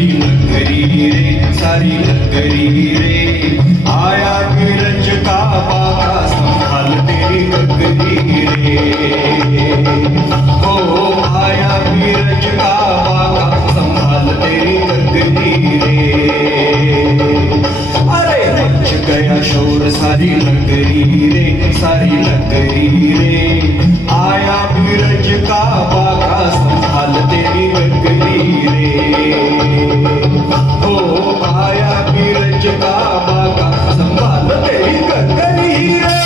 सारी नगरी रे, सारी नगरी रे। आया बिरज का बाका संभाल तेरी गगरी रे। हो आया बिरज का बाका संभाल तेरी गगरी रे। अरे मच गया शोर सारी नगरी रे, सारी नगरी रे। आया बिरज का बाका संभाल तेरी गगरी रे। हो आया बिरज का बाका संभाल तेरी गगरी रे।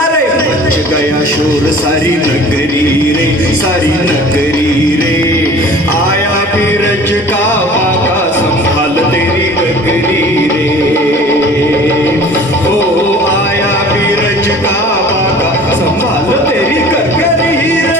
अरे मच गया शोर सारी नगरी रे, सारी नगरी रे। आया बिरज का बाका संभाल तेरी गगरी रे। हो आया बिरज का बाका संभाल तेरी गगरी रे।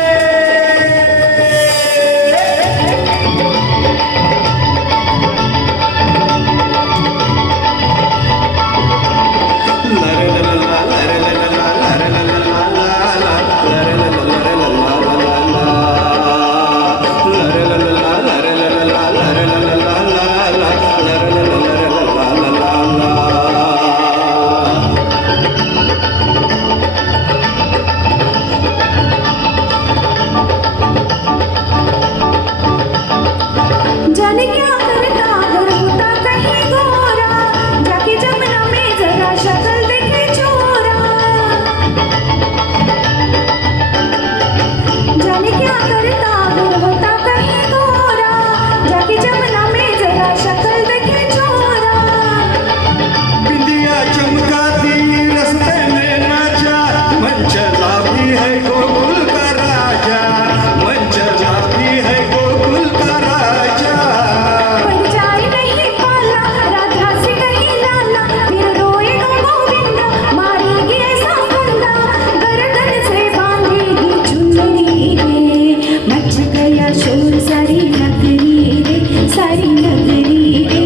जाने क्या करता अगर होता कहीं गोरा, जाके जमुना में जरा शक्ल देखे छोरा। जाने क्या करता अगर होता कहीं गोरा, जाके जमुना में जरा शक्ल देखे छोरा। बिंदिया चमकाती रस्ते में नाचा, मन चला भी है गोकुल का राजा, मन चला भी है गोकुल का राजा। पड़ जाए नहीं पाला राधा से कहीं लाला, फिर रोएगा गोविंदा मारेगी ऐसा फंदा, गर्दन से बांधेगी चुनरी रे। मच गया शोर सारी नगरी रे, सारी नगरी रे।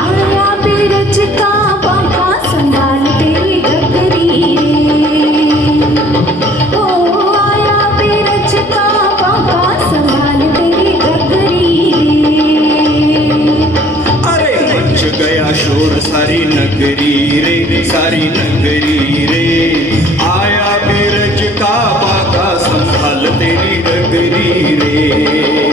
आया बिरज का बाका संभाल तेरी गगरी रे। ओ आया बिरज का बाका संभाल तेरी गगरी रे। अरे मच गया शोर सारी नगरी रे, सारी नगरी रे। आया बिरज का बाका संभाल तेरी गगरी रे।